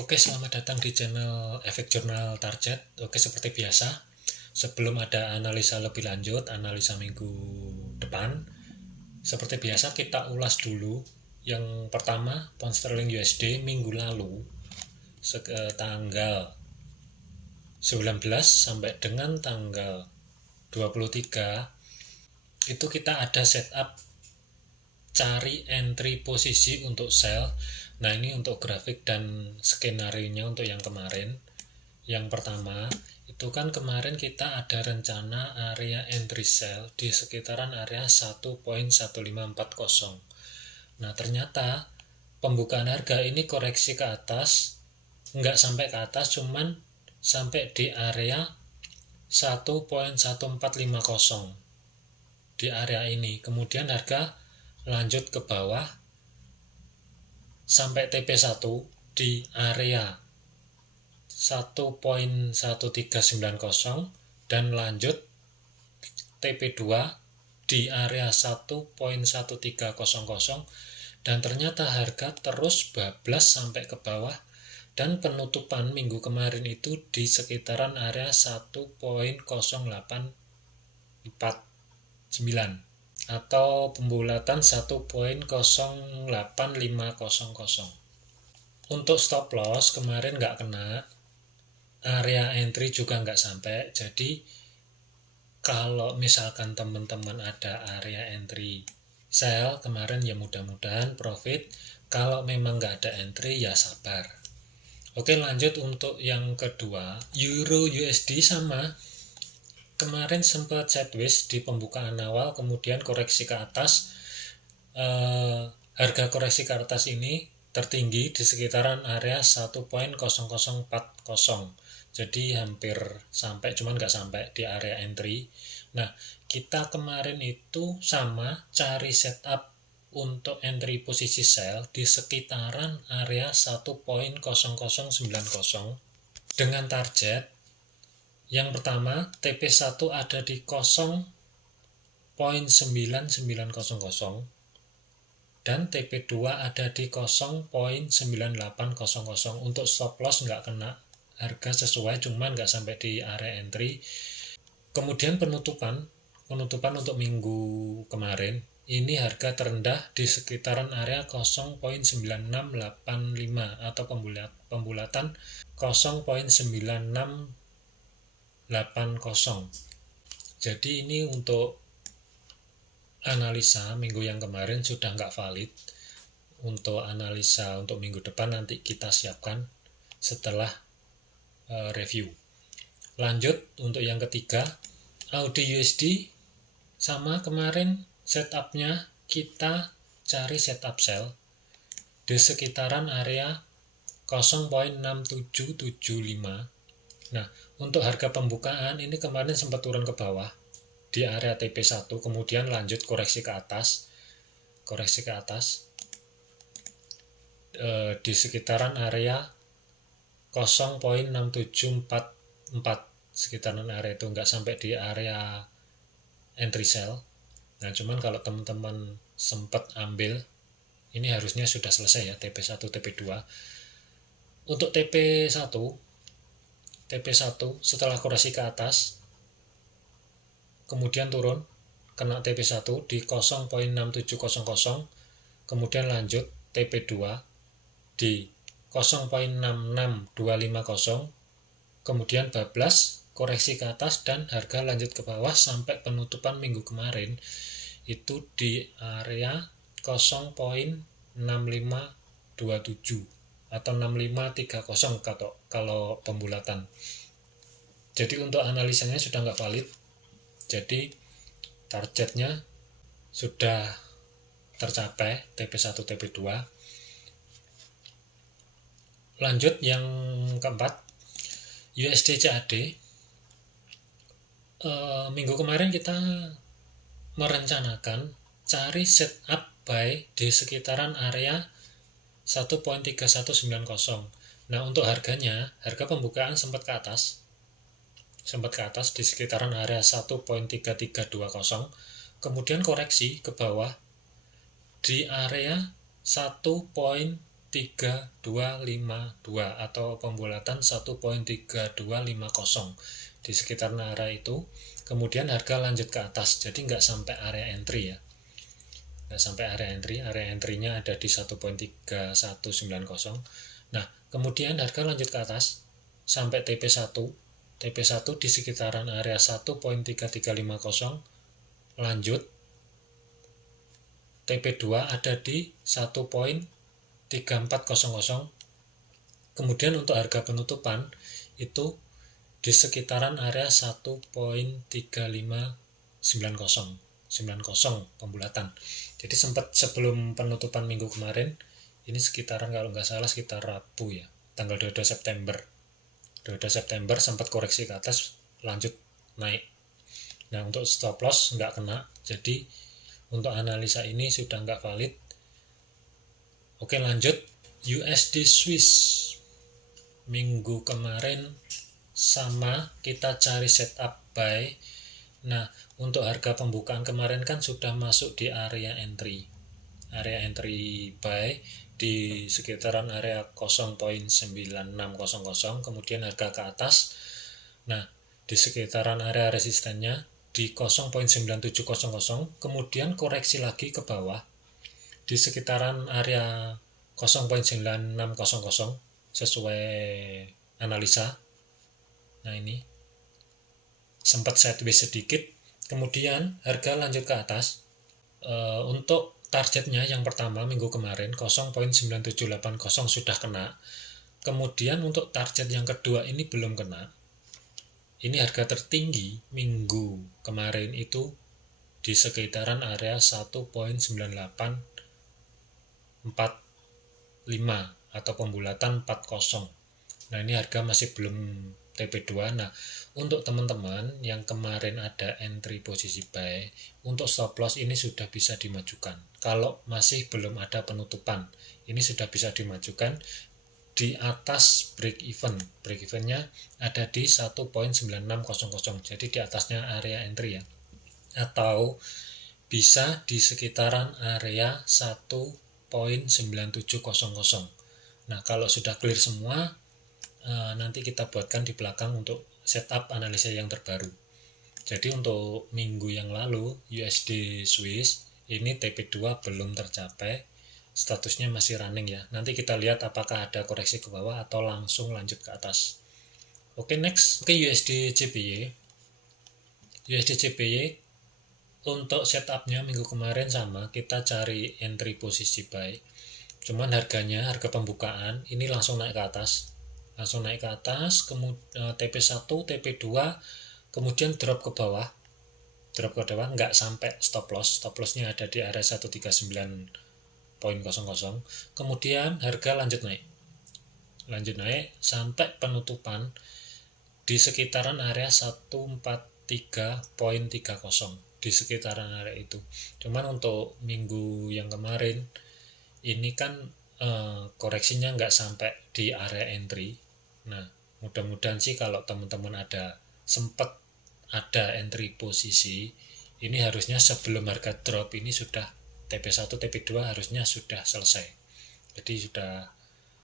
Oke, selamat datang di channel Efek Jurnal Target. Oke, seperti biasa, sebelum ada analisa lebih lanjut, analisa minggu depan, seperti biasa kita ulas dulu. Yang pertama, pound sterling USD minggu lalu, tanggal 19 sampai dengan tanggal 23, itu kita ada setup cari entry posisi untuk sell. Nah, ini untuk grafik dan skenario-nya untuk yang kemarin. Yang pertama, itu kan kemarin kita ada rencana area entry sell di sekitaran area 1.1540. Nah, ternyata pembukaan harga ini koreksi ke atas, nggak sampai ke atas, cuman sampai di area 1.1450 di area ini. Kemudian harga lanjut ke bawah sampai TP1 di area 1.1390 dan lanjut TP2 di area 1.1300 dan ternyata harga terus bablas sampai ke bawah dan penutupan minggu kemarin itu di sekitaran area 1.0849 atau pembulatan 1.08500. Untuk stop loss kemarin nggak kena, area entry juga nggak sampai. Jadi kalau misalkan teman-teman ada area entry sell kemarin, ya mudah-mudahan profit. Kalau memang nggak ada entry, ya sabar. Oke, lanjut untuk yang kedua, Euro USD sama. Kemarin sempat sideways di pembukaan awal, kemudian koreksi ke atas. Harga koreksi ke atas ini tertinggi di sekitaran area 1.0040. Jadi hampir sampai, cuman nggak sampai di area entry. Nah, kita kemarin itu sama cari setup untuk entry posisi sell di sekitaran area 1.0090 dengan target yang pertama TP1 ada di 0.9900 dan TP2 ada di 0.9800. Untuk stop loss nggak kena, harga sesuai, cuman nggak sampai di area entry. Kemudian penutupan untuk minggu kemarin ini harga terendah di sekitaran area 0.9685 atau pembulatan 0.9680. Jadi ini untuk analisa minggu yang kemarin sudah nggak valid. Untuk analisa untuk minggu depan nanti kita siapkan setelah review. Lanjut untuk yang ketiga, AUD USD sama kemarin setupnya kita cari setup sell di sekitaran area 0.6775. Nah, untuk harga pembukaan ini kemarin sempat turun ke bawah di area TP1, kemudian lanjut koreksi ke atas di sekitaran area 0.6744, sekitaran area itu, nggak sampai di area entry sell. Nah, cuman kalau teman-teman sempat ambil, ini harusnya sudah selesai ya, TP1, TP2. Untuk TP1 setelah koreksi ke atas kemudian turun kena TP1 di 0.6700, kemudian lanjut TP2 di 0.66250, kemudian bablas koreksi ke atas dan harga lanjut ke bawah sampai penutupan minggu kemarin itu di area 0.6527 atau 6530 kalau pembulatan. Jadi untuk analisanya sudah nggak valid. Jadi targetnya sudah tercapai TP1, TP2. Lanjut yang keempat, USD CAD. Minggu kemarin kita merencanakan cari setup buy di sekitaran area 1.3190. Nah, untuk harganya, harga pembukaan sempat ke atas di sekitaran area 1.3320, kemudian koreksi ke bawah di area 1.3250. 1.3252 atau pembulatan 1.3250 di sekitaran area itu. Kemudian harga lanjut ke atas, jadi nggak sampai area entry ya, nggak sampai area entry-nya ada di 1.3190. Nah, kemudian harga lanjut ke atas sampai TP1 di sekitaran area 1.3350, lanjut TP2 ada di 1.3400. Kemudian untuk harga penutupan itu di sekitaran area 1.3590 pembulatan. Jadi sempat sebelum penutupan minggu kemarin, ini sekitaran kalau nggak salah sekitar Rabu ya, tanggal 22 September. 22 September sempat koreksi ke atas, lanjut naik. Nah, untuk stop loss nggak kena, jadi untuk analisa ini sudah nggak valid. Oke, lanjut. USD Swiss minggu kemarin sama, kita cari setup buy. Nah, untuk harga pembukaan kemarin kan sudah masuk di area entry buy di sekitaran area 0.9600, kemudian harga ke atas. Nah, di sekitaran area resistennya di 0.9700, kemudian koreksi lagi ke bawah di sekitaran area 0.9600 sesuai analisa. Nah, ini sempat sideways sedikit, kemudian harga lanjut ke atas. Untuk targetnya yang pertama minggu kemarin 0.9780 sudah kena, kemudian untuk target yang kedua ini belum kena. Ini harga tertinggi minggu kemarin itu di sekitaran area 1.9845 atau pembulatan 40. Nah, ini harga masih belum TP2. Nah, untuk teman-teman yang kemarin ada entry posisi buy, untuk stop loss ini sudah bisa dimajukan. Kalau masih belum ada penutupan, ini sudah bisa dimajukan di atas break even. Break evennya ada di 1.9600, jadi di atasnya area entry ya, atau bisa di sekitaran area 1.9700. Nah, kalau sudah clear semua, nanti kita buatkan di belakang untuk setup analisa yang terbaru. Jadi untuk minggu yang lalu USD Swiss ini TP2 belum tercapai, statusnya masih running ya. Nanti kita lihat apakah ada koreksi ke bawah atau langsung lanjut ke atas. Oke, next. Oke, USD CPY untuk setupnya minggu kemarin sama, kita cari entry posisi buy. Cuman harga pembukaan ini langsung naik ke atas. Kemudian TP1, TP2, kemudian drop ke bawah, nggak sampai stop lossnya ada di area 139.00. Kemudian harga lanjut naik sampai penutupan di sekitaran area 143.30, di sekitaran area itu. Cuman untuk minggu yang kemarin ini kan koreksinya nggak sampai di area entry. Nah, mudah-mudahan sih kalau teman-teman sempat ada entry posisi, ini harusnya sebelum harga drop ini sudah TP1, TP2 harusnya sudah selesai. Jadi sudah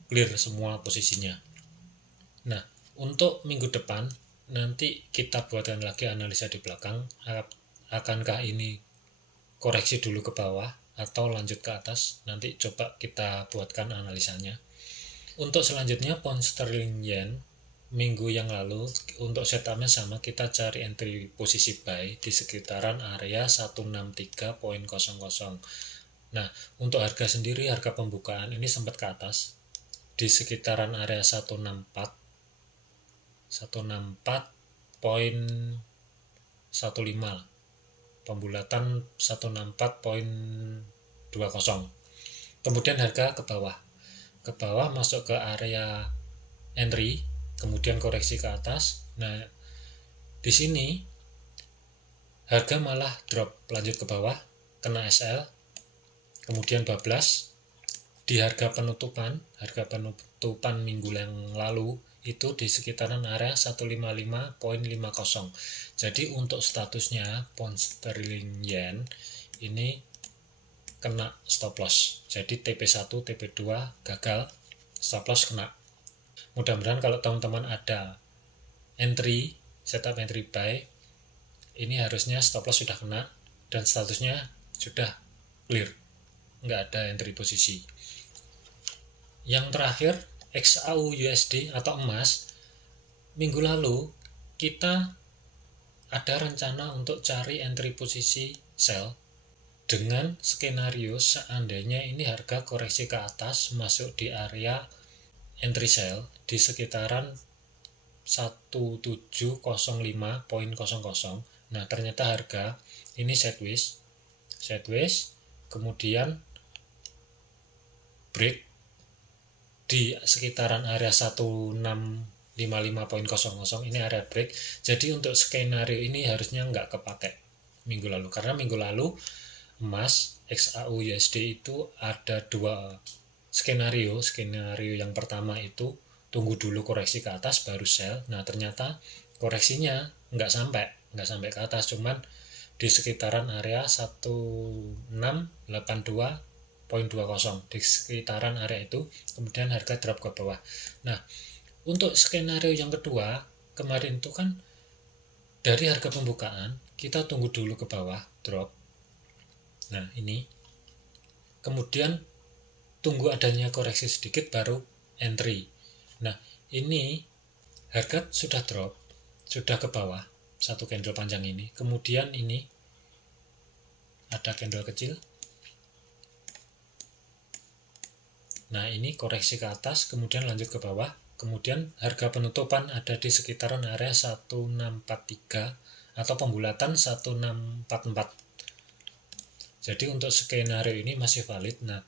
clear semua posisinya. Nah, untuk minggu depan nanti kita buatkan lagi analisa di belakang, akankah ini koreksi dulu ke bawah atau lanjut ke atas, nanti coba kita buatkan analisanya. Untuk selanjutnya pound sterling yen minggu yang lalu, untuk setupnya sama, kita cari entry posisi buy di sekitaran area 163.00. Nah, untuk harga sendiri, harga pembukaan ini sempat ke atas di sekitaran area 164.15, pembulatan 164.20. Kemudian harga ke bawah masuk ke area entry, kemudian koreksi ke atas. Nah, di sini harga malah drop, lanjut ke bawah, kena SL, kemudian bablas di harga penutupan minggu yang lalu itu di sekitaran area 155.50. Jadi untuk statusnya pound sterling yen ini kena stop loss. Jadi TP1, TP2 gagal, stop loss kena. Mudah-mudahan kalau teman-teman ada entry, setup entry buy, ini harusnya stop loss sudah kena dan statusnya sudah clear, nggak ada entry posisi. Yang terakhir, XAU USD atau emas. Minggu lalu kita ada rencana untuk cari entry posisi sell dengan skenario seandainya ini harga koreksi ke atas masuk di area entry sell di sekitaran 1705.00. Nah, ternyata harga ini sideways, kemudian break di sekitaran area 1655.00, ini area break. Jadi untuk skenario ini harusnya nggak kepake minggu lalu, karena minggu lalu emas XAU USD itu ada dua skenario. Skenario yang pertama itu tunggu dulu koreksi ke atas baru sell. Nah, ternyata koreksinya nggak sampai ke atas, cuman di sekitaran area 1682.20, di sekitaran area itu, kemudian harga drop ke bawah. Nah, untuk skenario yang kedua kemarin itu kan dari harga pembukaan kita tunggu dulu ke bawah drop. Nah, ini kemudian tunggu adanya koreksi sedikit baru entry. Nah, ini harga sudah drop, sudah ke bawah satu candle panjang ini, kemudian ini ada candle kecil. Nah, ini koreksi ke atas, kemudian lanjut ke bawah, kemudian harga penutupan ada di sekitaran area 1643 atau pembulatan 1644. Jadi untuk skenario ini masih valid. Nah,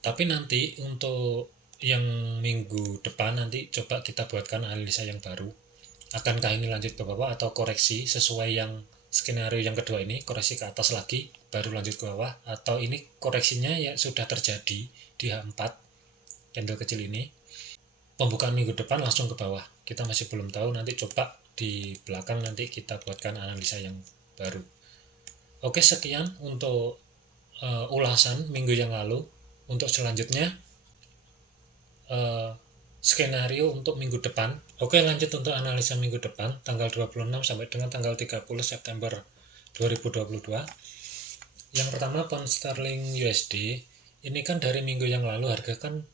tapi nanti untuk yang minggu depan nanti coba kita buatkan analisa yang baru. Akankah ini lanjut ke bawah atau koreksi sesuai yang skenario yang kedua ini, koreksi ke atas lagi baru lanjut ke bawah, atau ini koreksinya ya sudah terjadi di H4 candle kecil ini, pembukaan minggu depan langsung ke bawah. Kita masih belum tahu, nanti coba di belakang nanti kita buatkan analisa yang baru. Oke, sekian untuk ulasan minggu yang lalu. Untuk selanjutnya skenario untuk minggu depan. Oke, lanjut untuk analisa minggu depan tanggal 26 sampai dengan tanggal 30 September 2022. Yang pertama, pound sterling USD. Ini kan dari minggu yang lalu harga kan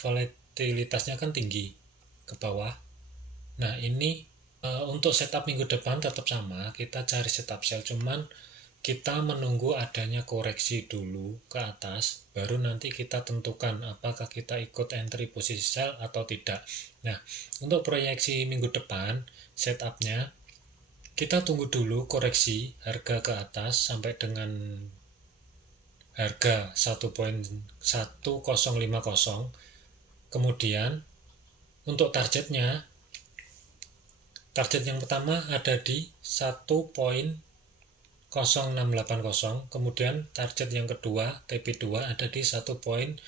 volatilitasnya kan tinggi ke bawah. Nah, ini untuk setup minggu depan tetap sama, kita cari setup sell, cuman kita menunggu adanya koreksi dulu ke atas, baru nanti kita tentukan apakah kita ikut entry posisi sell atau tidak. Nah, untuk proyeksi minggu depan, setupnya kita tunggu dulu koreksi harga ke atas sampai dengan harga 1.1050. Kemudian untuk target yang pertama ada di 1.0680, kemudian target yang kedua TP2 ada di 1.0450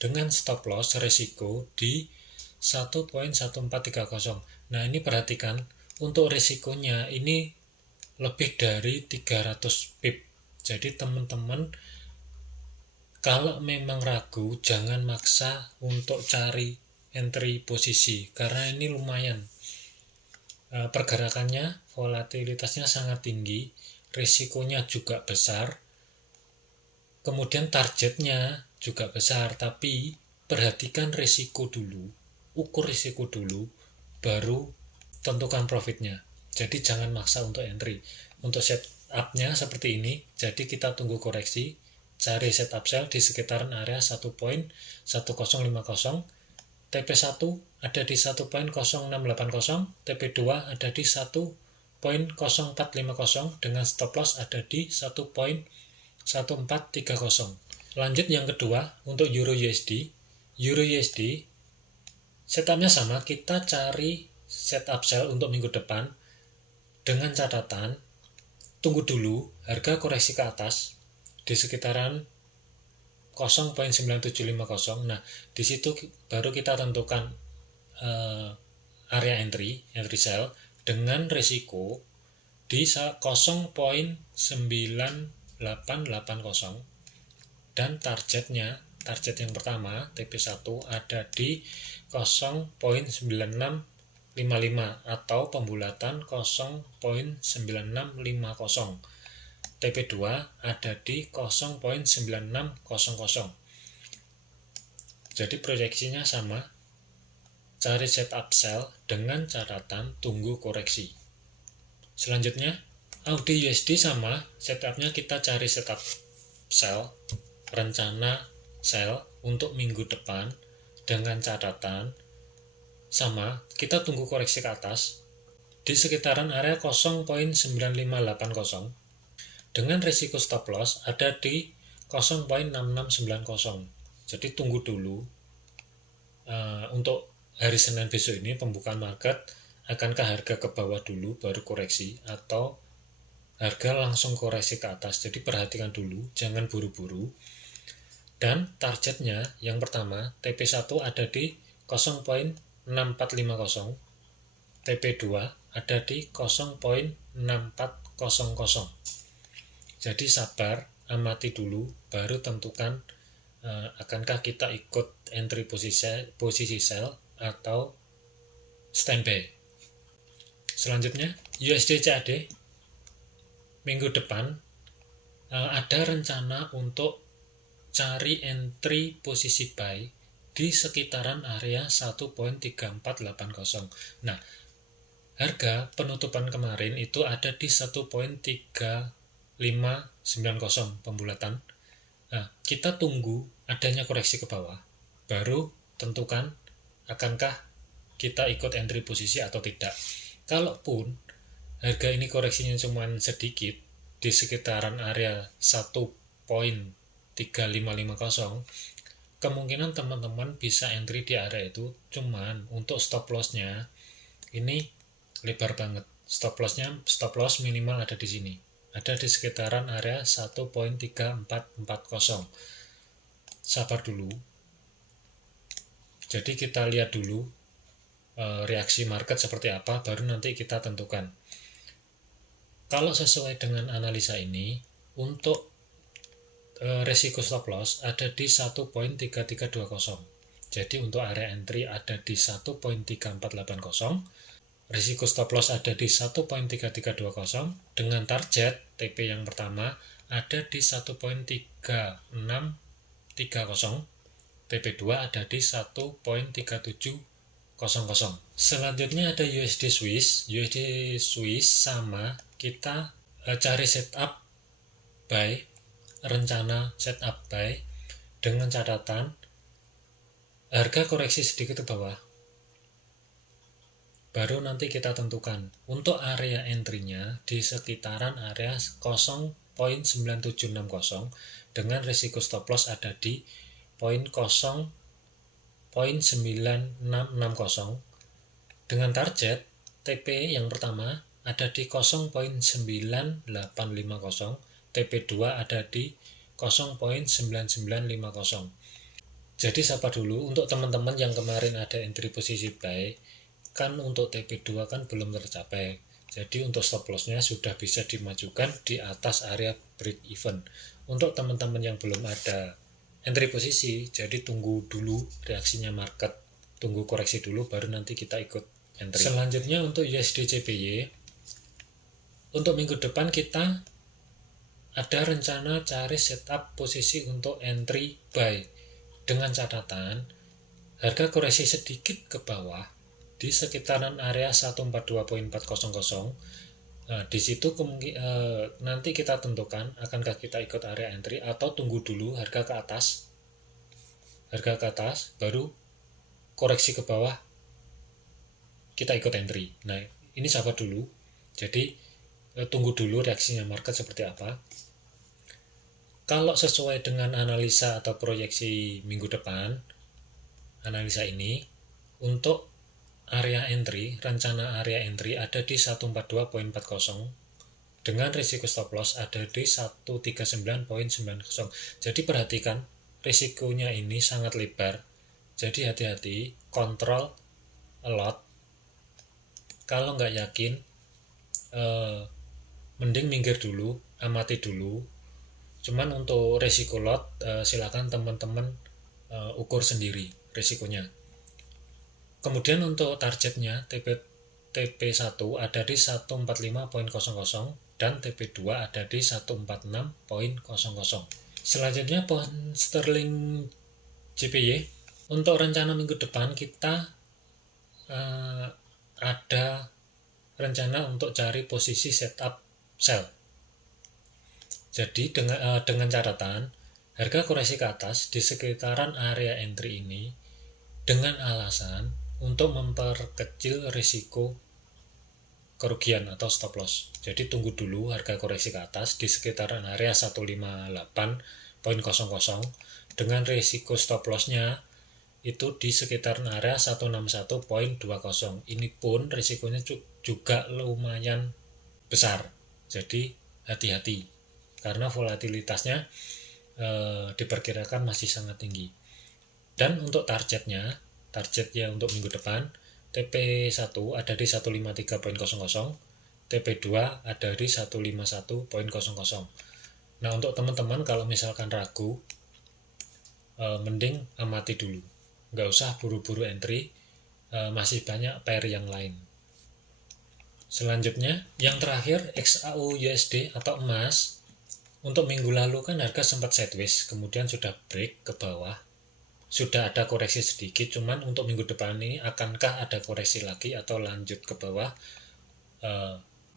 dengan stop loss resiko di 1.1430. Nah, ini perhatikan untuk resikonya ini lebih dari 300 pip. Jadi teman-teman kalau memang ragu jangan maksa untuk cari entry posisi, karena ini lumayan pergerakannya, volatilitasnya sangat tinggi, risikonya juga besar, kemudian targetnya juga besar. Tapi perhatikan risiko dulu, ukur risiko dulu, baru tentukan profitnya. Jadi jangan maksa untuk entry. Untuk setupnya seperti ini, jadi kita tunggu koreksi, cari setup sell di sekitaran area 1.1050, TP1 ada di 1.0680, TP2 ada di 1.0450 dengan stop loss ada di 1.1430. Lanjut yang kedua untuk Euro USD. Euro USD setupnya sama, kita cari setup sell untuk minggu depan dengan catatan tunggu dulu harga koreksi ke atas di sekitaran 0.9750. Nah, di situ baru kita tentukan area entry sell dengan risiko di 0,9880 dan target yang pertama TP1 ada di 0,9655 atau pembulatan 0,9650. TP2 ada di 0,9600. Jadi proyeksinya sama, cari setup sell dengan catatan tunggu koreksi. Selanjutnya, AUD USD sama, setupnya kita cari setup sell, rencana sell untuk minggu depan dengan catatan sama, kita tunggu koreksi ke atas di sekitaran area 0,9580 dengan risiko stop loss ada di 0,6690. Jadi tunggu dulu untuk hari Senin besok ini pembukaan market, akankah harga ke bawah dulu baru koreksi atau harga langsung koreksi ke atas. Jadi perhatikan dulu, jangan buru-buru. Dan targetnya yang pertama TP1 ada di 0,6450, TP2 ada di 0,6400. Jadi sabar, amati dulu, baru tentukan akankah kita ikut entry posisi sell atau standby. Selanjutnya USD CAD minggu depan ada rencana untuk cari entry posisi buy di sekitaran area 1.3480. Nah, harga penutupan kemarin itu ada di 1.3590 pembulatan. Nah, kita tunggu adanya koreksi ke bawah, baru tentukan akankah kita ikut entry posisi atau tidak. Kalaupun harga ini koreksinya cuma sedikit di sekitaran area 1.3550, kemungkinan teman-teman bisa entry di area itu, cuman untuk stop loss-nya ini lebar banget. Stop loss minimal ada di sini. Ada di sekitaran area 1.3440. Sabar dulu. Jadi kita lihat dulu reaksi market seperti apa, baru nanti kita tentukan. Kalau sesuai dengan analisa ini, untuk resiko stop loss ada di 1.3320. Jadi untuk area entry ada di 1.3480. Risiko stop loss ada di 1.3320 dengan target TP yang pertama ada di 1.3630, TP2 ada di 1.3700. Selanjutnya ada USD Swiss sama, kita cari setup buy, rencana setup buy dengan catatan harga koreksi sedikit ke bawah. Baru nanti kita tentukan untuk area entry-nya di sekitaran area 0.9760 dengan risiko stop loss ada di 0.9660 dengan target TP yang pertama ada di 0.9850, TP2 ada di 0.9950. Jadi sabar dulu untuk teman-teman yang kemarin ada entry posisi buy, kan untuk TP2 kan belum tercapai. Jadi untuk stop loss-nya sudah bisa dimajukan di atas area break even. Untuk teman-teman yang belum ada entry posisi, jadi tunggu dulu reaksinya market, tunggu koreksi dulu baru nanti kita ikut entry. Selanjutnya untuk USD CPY, untuk minggu depan kita ada rencana cari setup posisi untuk entry buy dengan catatan harga koreksi sedikit ke bawah di sekitaran area 142.400. Nah, di situ nanti kita tentukan akankah kita ikut area entry atau tunggu dulu harga ke atas. Harga ke atas baru koreksi ke bawah kita ikut entry. Nah, ini sabar dulu. Jadi tunggu dulu reaksinya market seperti apa. Kalau sesuai dengan analisa atau proyeksi minggu depan, analisa ini untuk area entry, rencana area entry ada di 142.40 dengan risiko stop loss ada di 139.90. Jadi perhatikan risikonya ini sangat lebar. Jadi hati-hati, kontrol a lot. Kalau nggak yakin, mending minggir dulu, amati dulu. Cuman untuk resiko lot silakan teman-teman ukur sendiri resikonya. Kemudian untuk targetnya TP1 ada di 145.00 dan TP2 ada di 146.00. Selanjutnya pound sterling JPY. Untuk rencana minggu depan kita ada rencana untuk cari posisi setup sell. Jadi dengan catatan harga koreksi ke atas di sekitaran area entry ini dengan alasan untuk memperkecil risiko kerugian atau stop loss. Jadi tunggu dulu harga koreksi ke atas di sekitaran area 158.00 dengan risiko stop lossnya itu di sekitaran area 161.20. Ini pun risikonya juga lumayan besar. Jadi hati-hati karena volatilitasnya diperkirakan masih sangat tinggi. Dan untuk targetnya untuk minggu depan TP1 ada di 153.00, TP2 ada di 151.00. Nah, untuk teman-teman kalau misalkan ragu, mending amati dulu. Nggak usah buru-buru entry, masih banyak pair yang lain. Selanjutnya, yang terakhir XAU USD atau emas. Untuk minggu lalu kan harga sempat sideways, kemudian sudah break ke bawah. Sudah ada koreksi sedikit, cuman untuk minggu depan ini akankah ada koreksi lagi atau lanjut ke bawah,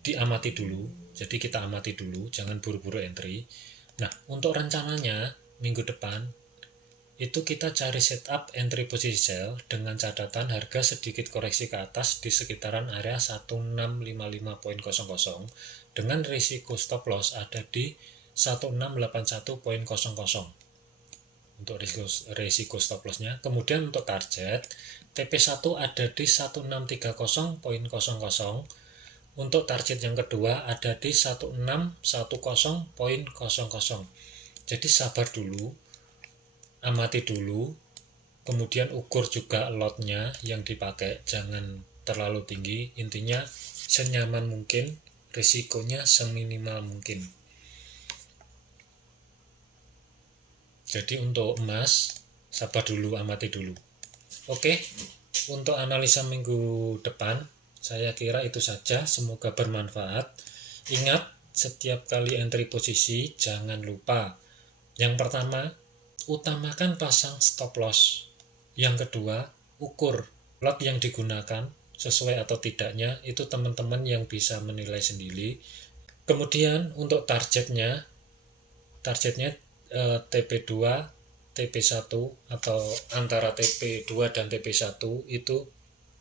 diamati dulu. Jadi kita amati dulu, jangan buru-buru entry. Nah, untuk rencananya minggu depan itu kita cari setup entry posisi sell dengan catatan harga sedikit koreksi ke atas di sekitaran area 1655.00 dengan risiko stop loss ada di 1681.00 untuk risiko stop lossnya. Kemudian untuk target TP1 ada di 1630.00. Untuk target yang kedua ada di 1610.00. Jadi sabar dulu, amati dulu, kemudian ukur juga lotnya yang dipakai, jangan terlalu tinggi. Intinya senyaman mungkin, risikonya seminimal mungkin. Jadi untuk emas, sabar dulu, amati dulu. Oke, untuk analisa minggu depan, saya kira itu saja. Semoga bermanfaat. Ingat, setiap kali entry posisi, jangan lupa. Yang pertama, utamakan pasang stop loss. Yang kedua, ukur lot yang digunakan sesuai atau tidaknya, itu teman-teman yang bisa menilai sendiri. Kemudian untuk targetnya TP2, TP1 atau antara TP2 dan TP1 itu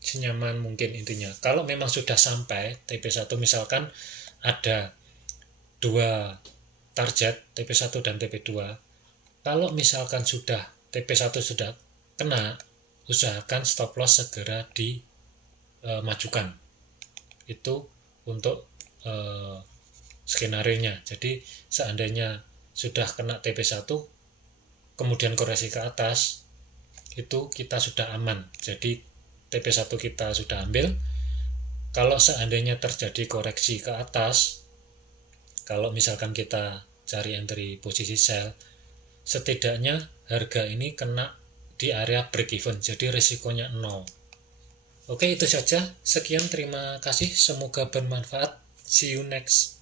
senyaman mungkin intinya. Kalau memang sudah sampai TP1, misalkan ada dua target TP1 dan TP2, kalau misalkan sudah TP1 sudah kena, usahakan stop loss segera dimajukan. Itu untuk skenario-nya. Jadi seandainya sudah kena TP1 kemudian koreksi ke atas, itu kita sudah aman. Jadi TP1 kita sudah ambil. Kalau seandainya terjadi koreksi ke atas, kalau misalkan kita cari entry posisi sell, setidaknya harga ini kena di area break even, jadi risikonya 0. Oke, itu saja. Sekian, terima kasih. Semoga bermanfaat. See you next.